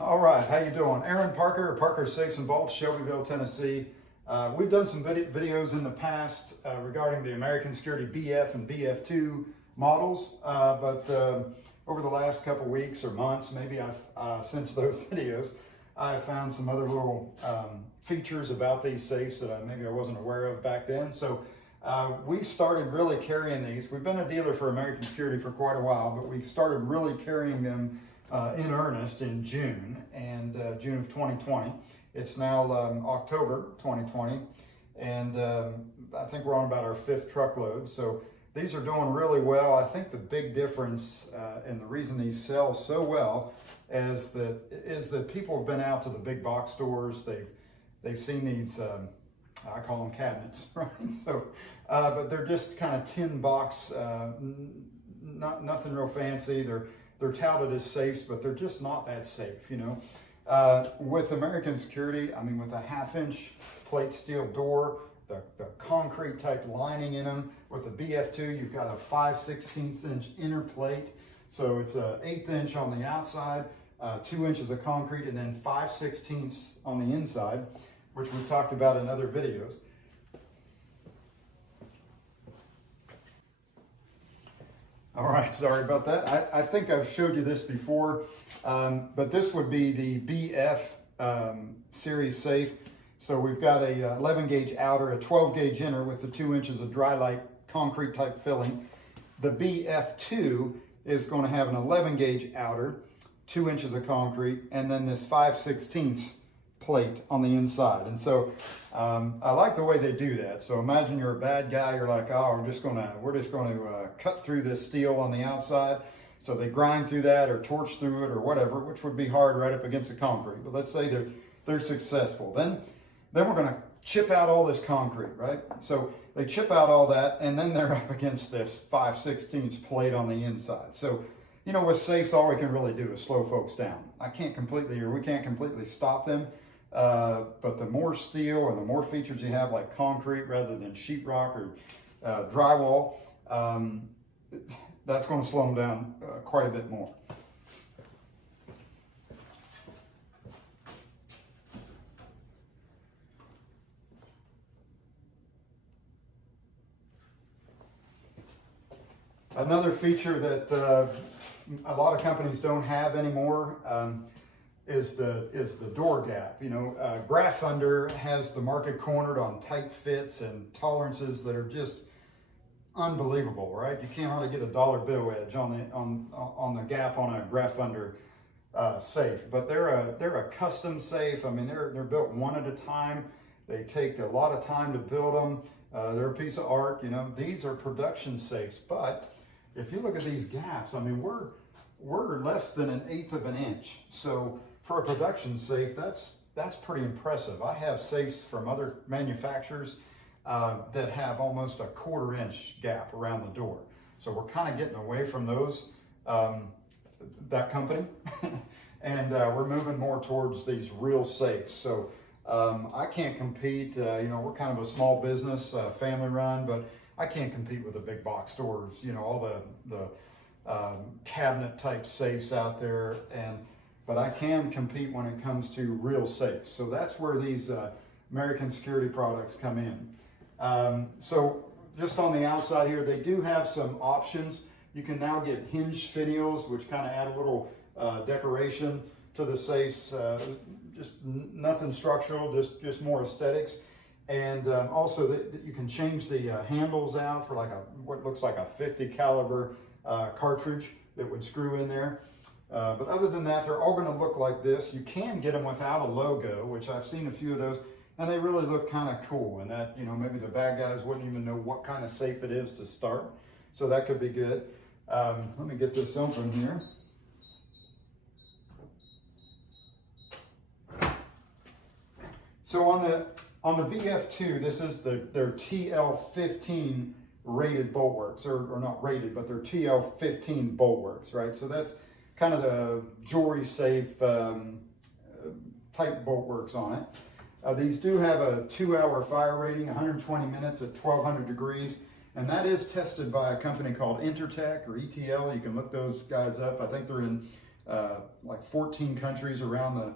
All right, how you doing? Aaron Parker, Parker Safes and Vaults, Shelbyville, Tennessee. We've done some videos in the past regarding the American Security BF and BF2 models, but over the last couple weeks or months, maybe since those videos, I found some other little features about these safes that maybe I wasn't aware of back then. So we started really carrying these. We've been a dealer for American Security for quite a while, but we started really carrying them in earnest in June of 2020. It's now October 2020, and I think we're on about our 5th truckload. So these are doing really well. I think the big difference and the reason these sell so well is that people have been out to the big box stores. They've seen these. I call them cabinets, right? So, but they're just kind of tin box, nothing real fancy. They're touted as safes, but they're just not that safe, you know. With American Security, I mean, with a 1/2-inch plate steel door, the concrete type lining in them. With the BF2, you've got a 5/16 inch inner plate. So it's an 1/8 inch on the outside, 2 inches of concrete, and then 5/16 on the inside, which we've talked about in other videos. All right, sorry about that. I think I've showed you this before, but this would be the BF series safe. So we've got a 11 gauge outer, a 12 gauge inner with the 2 inches of dry light concrete type filling. The BF2 is going to have an 11 gauge outer, 2 inches of concrete, and then this 5/16 plate on the inside. And so I like the way they do that. So imagine you're a bad guy, you're like, oh, we're just gonna cut through this steel on the outside. So they grind through that or torch through it or whatever, which would be hard right up against the concrete. But let's say they're successful. Then we're gonna chip out all this concrete, right? So they chip out all that, and then they're up against this 5/16 plate on the inside. So, you know, with safes, all we can really do is slow folks down. We can't completely stop them. But the more steel and the more features you have, like concrete rather than sheetrock or drywall, that's going to slow them down quite a bit more. Another feature that a lot of companies don't have anymore is the door gap. You know, Graph Thunder has the market cornered on tight fits and tolerances that are just unbelievable, right? You can't hardly get a dollar bill edge on the gap on a Graph Thunder safe. But they're a custom safe. I mean, they're built one at a time. They take a lot of time to build them. They're a piece of art. You know, these are production safes. But if you look at these gaps, I mean, we're less than 1/8 of an inch. So for a production safe, that's pretty impressive. I have safes from other manufacturers that have almost a 1/4 inch gap around the door. So we're kind of getting away from those, that company, and we're moving more towards these real safes. So I can't compete. You know, we're kind of a small business, family run, but I can't compete with the big box stores. You know, all the cabinet type safes out there, but I can compete when it comes to real safes. So that's where these American Security products come in. So just on the outside here, they do have some options. You can now get hinged finials, which kind of add a little decoration to the safes. Just nothing structural, just more aesthetics. And also you can change the handles out for like what looks like a 50 caliber cartridge that would screw in there. But other than that, they're all going to look like this. You can get them without a logo, which I've seen a few of those, and they really look kind of cool. And that, you know, maybe the bad guys wouldn't even know what kind of safe it is to start. So that could be good. Let me get this open here. So on the BF2, this is their TL15 rated boltworks, or not rated, but they're TL15 boltworks, right? So that's kind of the jewelry safe type boltworks on it. These do have a 2-hour fire rating, 120 minutes at 1200 degrees, and that is tested by a company called Intertech or ETL. You can look those guys up. I think they're in like 14 countries around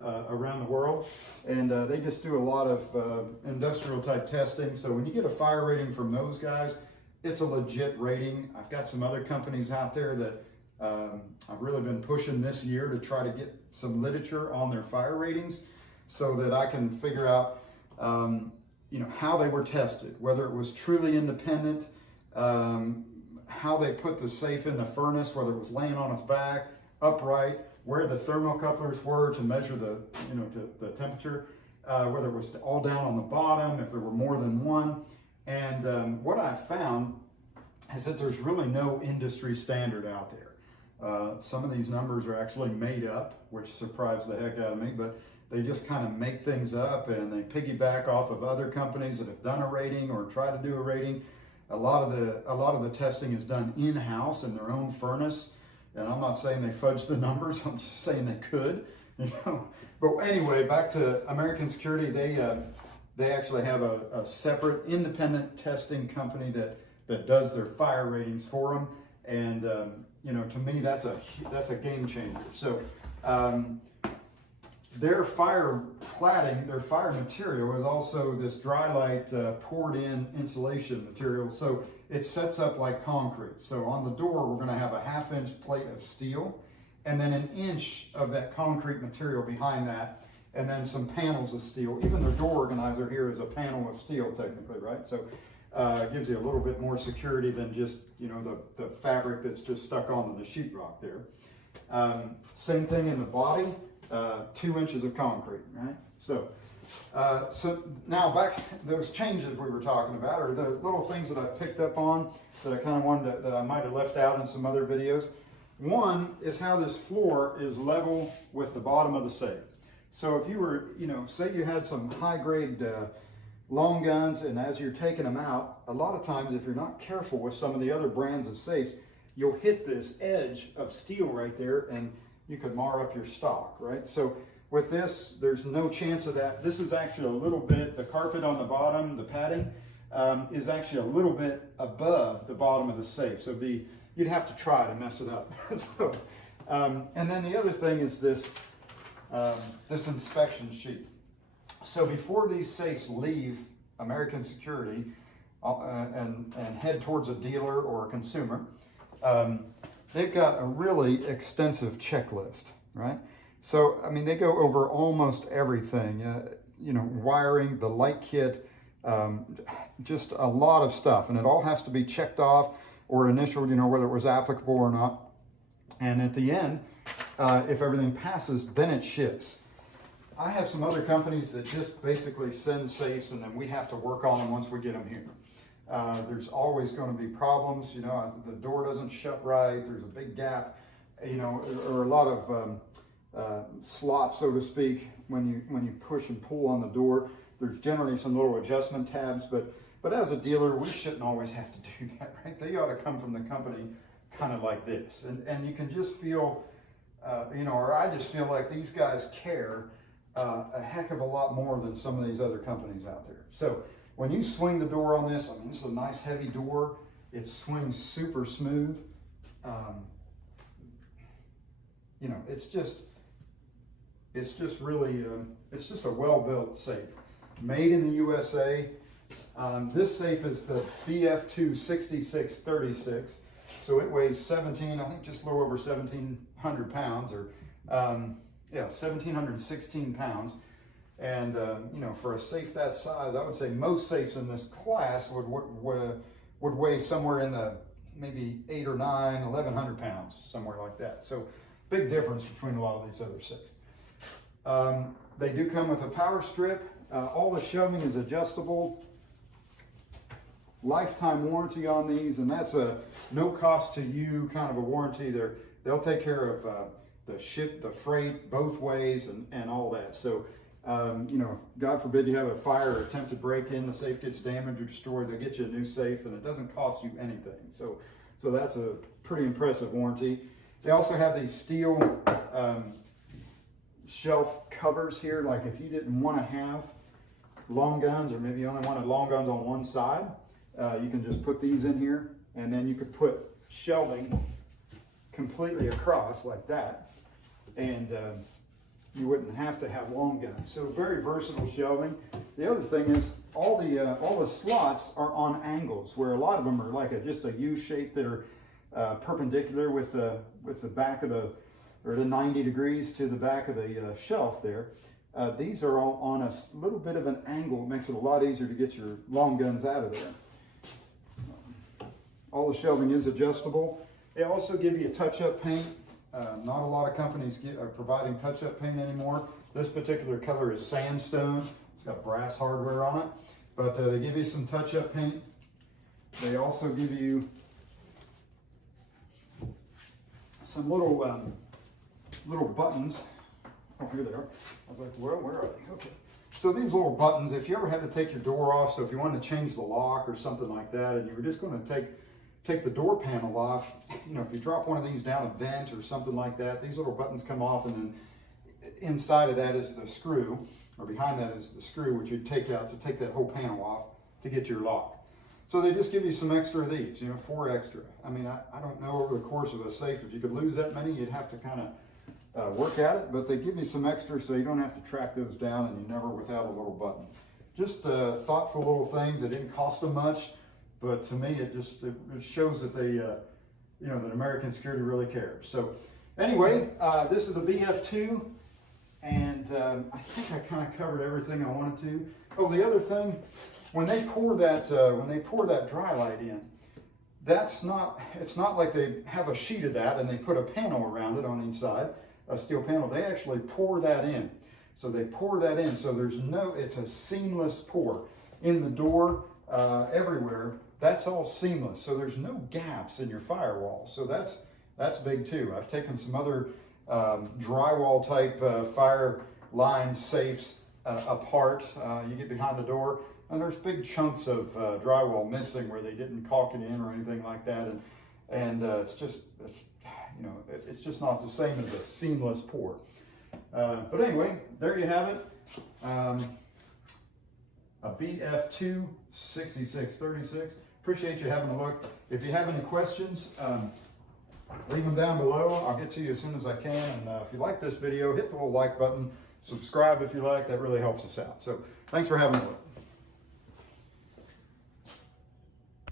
the world, and they just do a lot of industrial type testing. So when you get a fire rating from those guys, it's a legit rating. I've got some other companies out there that I've really been pushing this year to try to get some literature on their fire ratings so that I can figure out how they were tested, whether it was truly independent, how they put the safe in the furnace, whether it was laying on its back, upright, where the thermocouplers were to measure the temperature, whether it was all down on the bottom, if there were more than one. And what I found is that there's really no industry standard out there. Some of these numbers are actually made up, which surprised the heck out of me, but they just kind of make things up and they piggyback off of other companies that have done a rating or tried to do a rating. A lot of the testing is done in-house in their own furnace. And I'm not saying they fudged the numbers, I'm just saying they could. But anyway, back to American Security, they actually have a separate independent testing company that does their fire ratings for them. And to me, that's a game changer. So their fire cladding, their fire material is also this dry light poured in insulation material. So it sets up like concrete. So on the door, we're going to have a 1/2 inch plate of steel and then 1 inch of that concrete material behind that, and then some panels of steel. Even the door organizer here is a panel of steel technically, right? So it gives you a little bit more security than just, the fabric that's just stuck onto the sheetrock there. Same thing in the body, 2 inches of concrete, right? So now back, those changes we were talking about are the little things that I've picked up on that I kind of wanted that I might have left out in some other videos. One is how this floor is level with the bottom of the safe. So if you were, say you had some high grade long guns, and as you're taking them out, a lot of times if you're not careful with some of the other brands of safes, you'll hit this edge of steel right there and you could mar up your stock, right? So with this, there's no chance of that. This is actually a little bit, the carpet on the bottom, the padding, is actually a little bit above the bottom of the safe. So you'd have to try to mess it up. So, and then the other thing is this inspection sheet. So before these safes leave American Security and head towards a dealer or a consumer, they've got a really extensive checklist, right? So, I mean, they go over almost everything, wiring, the light kit, just a lot of stuff. And it all has to be checked off or initialed, whether it was applicable or not. And at the end, if everything passes, then it ships. I have some other companies that just basically send safes and then we have to work on them once we get them here. There's always going to be problems, the door doesn't shut right, there's a big gap, or a lot of slop, so to speak, when you push and pull on the door. There's generally some little adjustment tabs, but as a dealer, we shouldn't always have to do that, right? They ought to come from the company kind of like this, and you can just feel, or I just feel like these guys care a heck of a lot more than some of these other companies out there. So when you swing the door on this, I mean, this is a nice heavy door. It swings super smooth. It's just really, it's just a well-built safe. Made in the USA. This safe is the BFII 6636. So it weighs I think just a little over 1,700 pounds, or 1,716 pounds. And for a safe that size, I would say most safes in this class would weigh somewhere in the maybe 8 or 9, 1,100 pounds, somewhere like that. So big difference between a lot of these other safes. They do come with a power strip. All the shelving is adjustable. Lifetime warranty on these, and that's a no cost to you kind of a warranty. They'll take care of the freight both ways and all that. So God forbid you have a fire or attempted break-in, the safe gets damaged or destroyed, they'll get you a new safe and it doesn't cost you anything. So that's a pretty impressive warranty. They also have these steel shelf covers here, like if you didn't want to have long guns, or maybe you only wanted long guns on one side, you can just put these in here, and then you could put shelving completely across like that, and you wouldn't have to have long guns. So very versatile shelving. The other thing is all the slots are on angles, where a lot of them are like just a U shape that are perpendicular with the back of or the 90 degrees to the back of the shelf there. These are all on a little bit of an angle. It makes it a lot easier to get your long guns out of there. All the shelving is adjustable. They also give you a touch-up paint. Not a lot of companies are providing touch-up paint anymore. This particular color is sandstone. It's got brass hardware on it, but they give you some touch-up paint. They also give you some little buttons. Oh, here they are. I was like, well, where are they? Okay. So these little buttons, if you ever had to take your door off, so if you wanted to change the lock or something like that, and you were just going to take the door panel off, you know, if you drop one of these down a vent or something like that, these little buttons come off, and then inside of that is the screw, or behind that is the screw, which you'd take out to take that whole panel off to get your lock. So they just give you some extra of these, you know, 4 extra. I mean, I don't know over the course of a safe, if you could lose that many, you'd have to kind of work at it, but they give you some extra so you don't have to track those down, and you're never without a little button. Just thoughtful little things. It didn't cost them much, but to me, it shows that they, you know, that American Security really cares. So anyway, this is a BF2, and I think I kind of covered everything I wanted to. Oh, the other thing, when they pour that dry light in, it's not like they have a sheet of that and they put a panel around it on each side, a steel panel. They actually pour that in. So they pour that in, so it's a seamless pour in the door, everywhere. That's all seamless, so there's no gaps in your firewall. So that's big too. I've taken some other drywall type fire line safes apart. You get behind the door, and there's big chunks of drywall missing where they didn't caulk it in or anything like that, and it's just not the same as a seamless pour. But anyway, there you have it. A BF2 6636. Appreciate you having a look. If you have any questions, leave them down below. I'll get to you as soon as I can. And if you like this video, hit the little like button. Subscribe if you like. That really helps us out. So thanks for having a look.